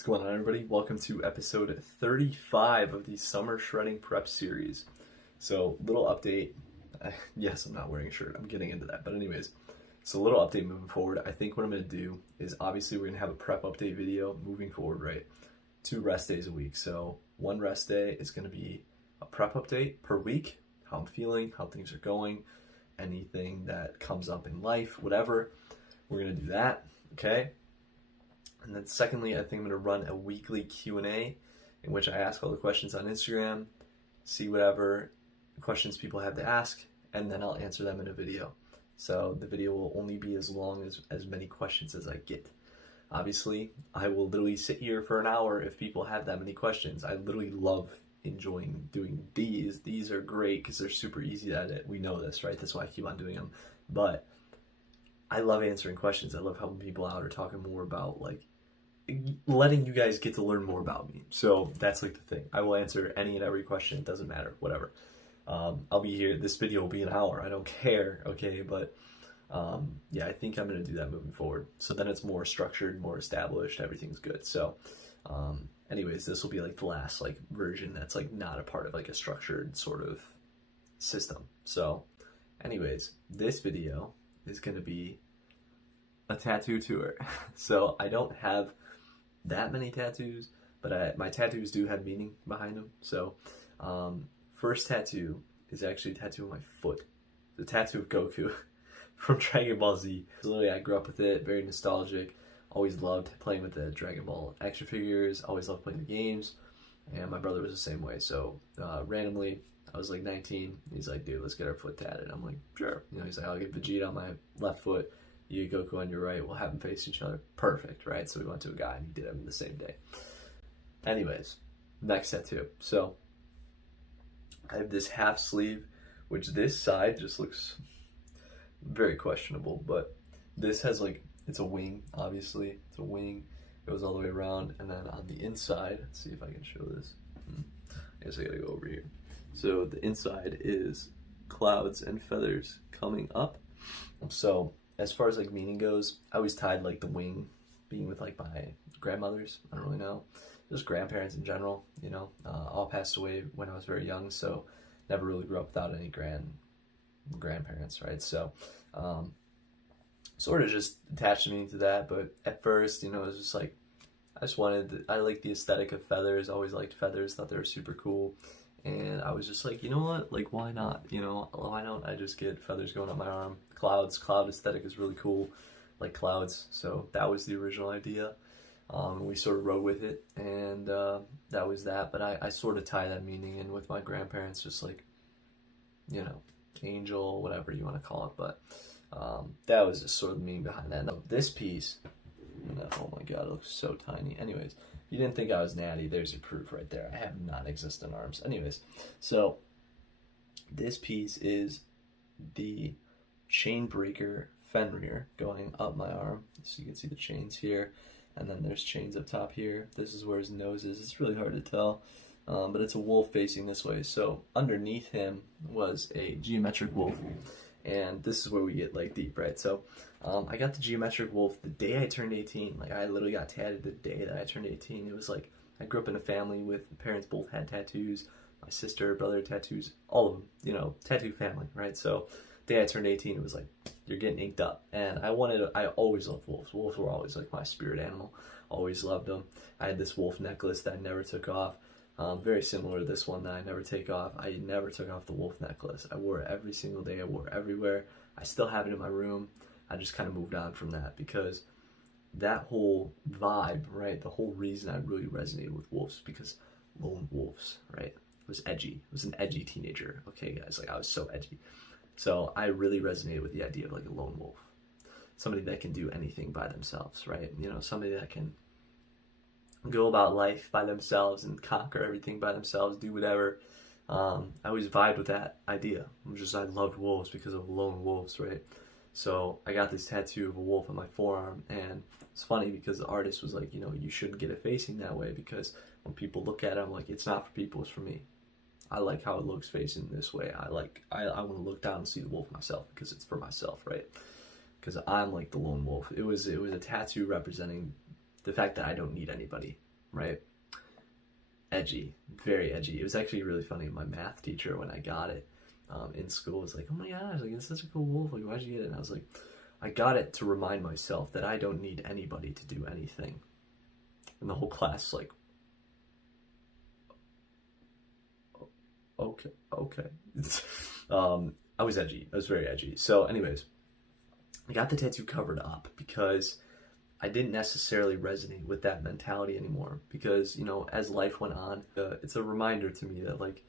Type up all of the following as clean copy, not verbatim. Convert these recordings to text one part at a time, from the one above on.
What's going on, everybody? Welcome to episode 35 of the Summer Shredding Prep Series. So, little update. Yes, I'm not wearing a shirt. I'm getting into that. But anyways, so a little update moving forward. I think what I'm going to do is obviously we're going to have a prep update video moving forward, right? 2 rest days a week. So, 1 rest day is going to be a prep update per week, how I'm feeling, how things are going, anything that comes up in life, whatever. We're going to do that, okay? And then secondly, I think I'm going to run a weekly Q&A in which I ask all the questions on Instagram, see whatever questions people have to ask, and then I'll answer them in a video. So the video will only be as long as many questions as I get. Obviously, I will literally sit here for an hour if people have that many questions. I literally love enjoying doing these. These are great because they're super easy to edit. We know this, right? That's why I keep on doing them. But I love answering questions. I love helping people out or talking more about, like, letting you guys get to learn more about me. So that's like the thing. I will answer any and every question. It doesn't matter, whatever. I'll be here. This video will be an hour. I don't care, okay? But yeah, I think I'm going to do that moving forward. So then it's more structured, more established. Everything's good. So anyways, this will be like the last like version that's like not a part of like a structured sort of system. So anyways, this video is going to be a tattoo tour. So I don't have that many tattoos, but my tattoos do have meaning behind them. So first tattoo is actually a tattoo on my foot. The tattoo of Goku from Dragon Ball Z. Literally, I grew up with it, very nostalgic. Always loved playing with the Dragon Ball action figures, always loved playing the games, and my brother was the same way. So randomly, I was like 19, he's like, dude, let's get our foot tatted. I'm like, sure. You know, he's like, I'll get Vegeta on my left foot, you get Goku on your right, we'll have them face each other. Perfect, right? So we went to a guy and he did them the same day. Anyways, next tattoo. So I have this half sleeve, which this side just looks very questionable, but this has like, it's a wing, obviously. It's a wing, goes all the way around, and then on the inside, let's see if I can show this. I guess I gotta go over here. So the inside is clouds and feathers coming up. So as far as like meaning goes, I always tied like the wing being with like my grandmothers. I don't really know, just grandparents in general, you know. All passed away when I was very young, so never really grew up without any grandparents, right? So sort of just attached me to that. But at first, you know, it was just like I liked the aesthetic of feathers. Always liked feathers, thought they were super cool. And I was just like, you know what, like, why not? You know, why don't I just get feathers going on my arm? Cloud aesthetic is really cool, like clouds. So that was the original idea. We sort of rode with it, and that was that. But I sort of tie that meaning in with my grandparents, just like, you know, angel, whatever you want to call it. But that was just sort of the meaning behind that. Now, this piece, oh my god, it looks so tiny. Anyways, you didn't think I was natty, there's your proof right there. I have non-existent arms. Anyways, so this piece is the chain breaker Fenrir going up my arm. So you can see the chains here, and then there's chains up top here. This is where his nose is. It's really hard to tell, but it's a wolf facing this way. So underneath him was a geometric wolf, and this is where we get like deep, right? So I got the geometric wolf the day I turned 18. Like, I literally got tatted the day that I turned 18. It was like, I grew up in a family with parents both had tattoos. My sister, brother had tattoos, all of them, you know, tattoo family, right? So the day I turned 18, it was like, you're getting inked up. And I always loved wolves. Wolves were always like my spirit animal. Always loved them. I had this wolf necklace that I never took off. Very similar to this one that I never take off. I never took off the wolf necklace. I wore it every single day. I wore it everywhere. I still have it in my room. I just kind of moved on from that because that whole vibe, right? The whole reason I really resonated with wolves because lone wolves, right? It was edgy. I was an edgy teenager. Okay, guys, like I was so edgy. So I really resonated with the idea of like a lone wolf. Somebody that can do anything by themselves, right? You know, somebody that can go about life by themselves and conquer everything by themselves, do whatever. I always vibed with that idea. I loved wolves because of lone wolves, right? So I got this tattoo of a wolf on my forearm, and it's funny because the artist was like, you know, you shouldn't get it facing that way because when people look at it, I'm like, it's not for people, it's for me. I like how it looks facing this way. I want to look down and see the wolf myself because it's for myself, right? Because I'm like the lone wolf. It was a tattoo representing the fact that I don't need anybody. right? Edgy, very edgy. It was actually really funny. My math teacher, when I got it in school, was like, "Oh my gosh, like, it's such a cool wolf. Like, why'd you get it?" And I was like, "I got it to remind myself that I don't need anybody to do anything." And the whole class was like, okay. I was edgy. I was very edgy. So anyways, I got the tattoo covered up because I didn't necessarily resonate with that mentality anymore, because, you know, as life went on, it's a reminder to me that, like,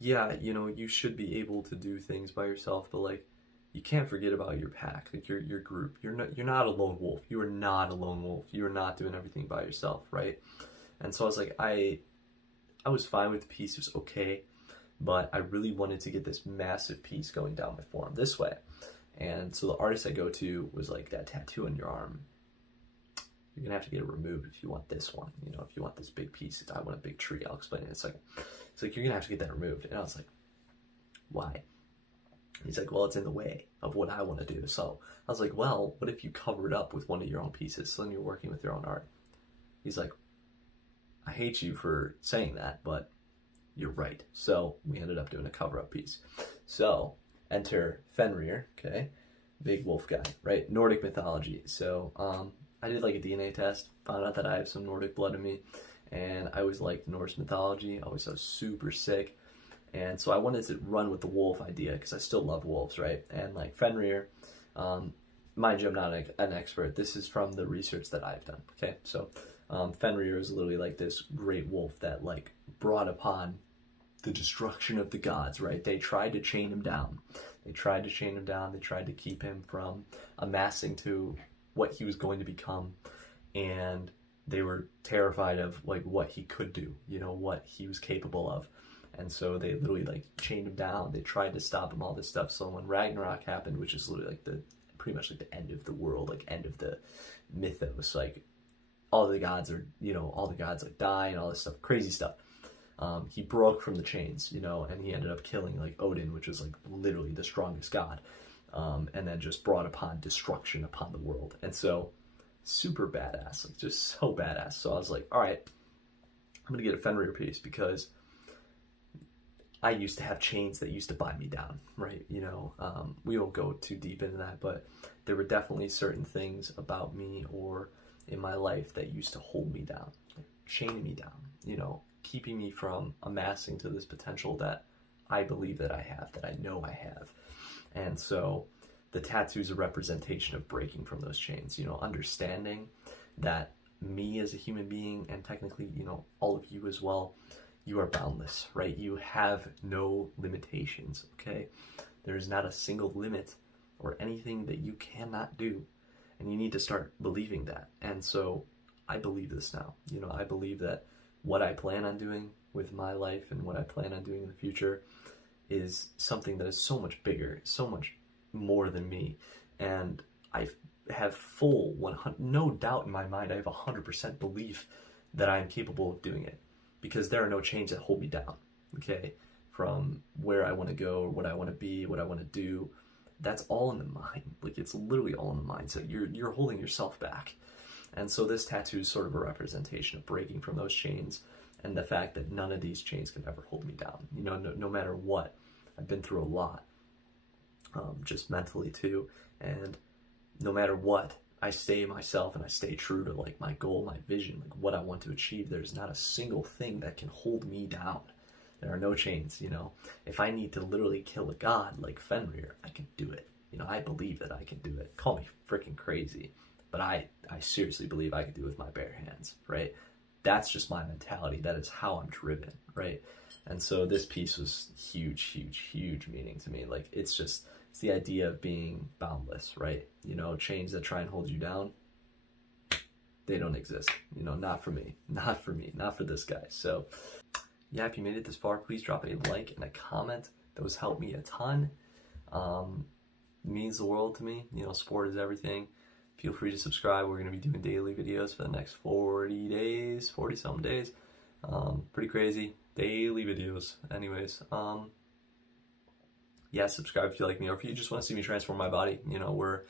yeah, you know, you should be able to do things by yourself, but, like, you can't forget about your pack, like your group. You're not a lone wolf. You are not a lone wolf. You are not doing everything by yourself, right? And so I was like, I was fine with the piece. It was okay, but I really wanted to get this massive piece going down my forearm this way. And so the artist I go to was like, that tattoo on your arm, you're gonna have to get it removed if you want this one. You know, if you want this big piece, I want a big tree. I'll explain it in a second. It's like, you're gonna have to get that removed. And I was like, why? He's like, well, it's in the way of what I want to do. So I was like, well, what if you cover it up with one of your own pieces, so then you're working with your own art? He's like, I hate you for saying that, but you're right. So we ended up doing a cover-up piece. So enter Fenrir, okay? Big wolf guy, right? Nordic mythology. So I did like a DNA test, found out that I have some Nordic blood in me, and I always liked Norse mythology. I always was super sick. And so I wanted to run with the wolf idea, because I still love wolves, right? And like Fenrir, mind you, I'm not an expert. This is from the research that I've done, okay? So Fenrir is literally like this great wolf that like brought upon the destruction of the gods, right? They tried to chain him down. They tried to keep him from amassing to what he was going to become. And they were terrified of like what he could do, you know, what he was capable of. And so they literally like chained him down. They tried to stop him, all this stuff. So when Ragnarok happened, which is literally like pretty much like the end of the world, like end of the mythos, like all the gods are, you know, all the gods like die and all this stuff, crazy stuff. He broke from the chains, you know, and he ended up killing like Odin, which was like literally the strongest god, and then just brought upon destruction upon the world. And so super badass, like just so badass. So I was like, all right, I'm gonna get a Fenrir piece, because I used to have chains that used to bind me down, right? You know, we won't go too deep into that, but there were definitely certain things about me or in my life that used to hold me down, chaining me down, you know, keeping me from amassing to this potential that I believe that I have, that I know I have. And so the tattoo is a representation of breaking from those chains, you know, understanding that me as a human being, and technically, you know, all of you as well, you are boundless, right? You have no limitations, okay? There's not a single limit or anything that you cannot do. And you need to start believing that. And so I believe this now. You know, I believe that what I plan on doing with my life and what I plan on doing in the future is something that is so much bigger, so much more than me. And I have full 100, no doubt in my mind, I have 100% belief that I am capable of doing it, because there are no chains that hold me down, okay? From where I want to go, or what I want to be, what I want to do, that's all in the mind. Like, it's literally all in the mind. So you're holding yourself back. And so this tattoo is sort of a representation of breaking from those chains, and the fact that none of these chains can ever hold me down. You know, no matter what. I've been through a lot, just mentally too, and no matter what, I stay myself and I stay true to like my goal, my vision, like what I want to achieve. There's not a single thing that can hold me down. There are no chains, you know. If I need to literally kill a god like Fenrir, I can do it. You know, I believe that I can do it. Call me freaking crazy, but I seriously believe I can do it with my bare hands, right? That's just my mentality. That is how I'm driven, right? And so this piece was huge meaning to me. Like, it's the idea of being boundless, right? You know, chains that try and hold you down, they don't exist. You know, not for me, not for this guy. So yeah, if you made it this far, please drop a like and a comment. Those help me a ton. It means the world to me. You know, sport is everything. Feel free to subscribe. We're going to be doing daily videos for the next 40-something days. Pretty crazy. Daily videos. Anyways, yeah, subscribe if you like me, or if you just want to see me transform my body. You know, we're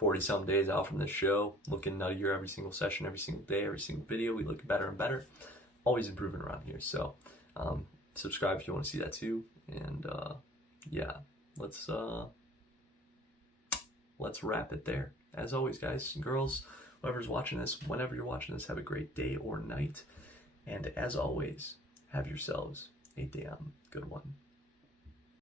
40 some days out from this show, looking nuttier every single session, every single day, every single video. We look better and better, always improving around here. So subscribe if you want to see that too. And yeah, let's wrap it there. As always, guys and girls, whoever's watching this, whenever you're watching this, have a great day or night. And as always, have yourselves a damn good one.